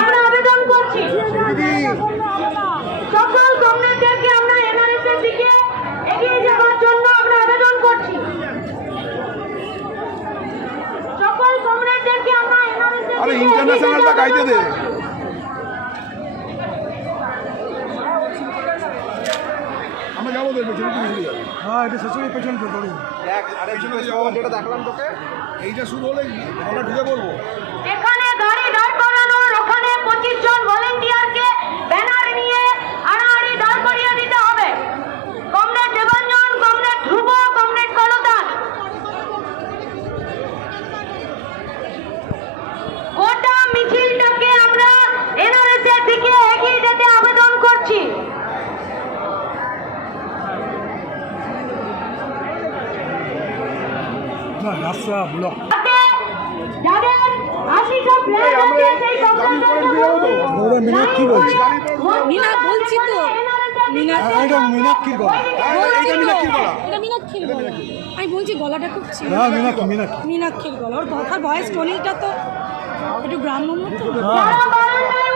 আমরা আবেদন করছি। সকল কমরেডদেরকে আমরা এনআরএস এর দিকে এগিয়ে যাওয়ার জন্য আমরা আবেদন করছি। সকল কমরেডদেরকে আমরা এনআরএস এর দিকে ইন্টারন্যাশনালটা গাইতে দে। আমরা যাবো দেখবো হ্যাঁ এটা শ্বশুরের পেছন তো ধরুন যেটা দেখলাম তোকে এইটা শুরু হলে আমরা ঢুকে পড়বো। এখানে গাড়ি দাঁড় করানোর ওখানে 25 জন ভলেন্টিয়ারকে ব্যানার নিয়ে আড়াআড়ি দাঁড় করিয়ে দিতে হবে। কমরেড দেবাঞ্জন, কমরেড ধ্রুব, কমরেড কলতান, গোটা মিছিলটাকে আমরা এনআরএস এর দিকে এগিয়ে যেতে আবেদন করছি। রাস্তা ব্লক যাদের 80টা ফ্ল্যাট আছে সেই মিনাক কি বলছি? মিনা বলছি তো এটা মিনাক্ষীর গলা। আমি বলছি গলাটা খুব ছিল না মিনাক্ষী মিনাক্ষী মিনাক্ষীর গলা। ওর কথার ভয়েস টোনিংটা তো একটু গ্রাম্য মতো। যারা বারান্দায়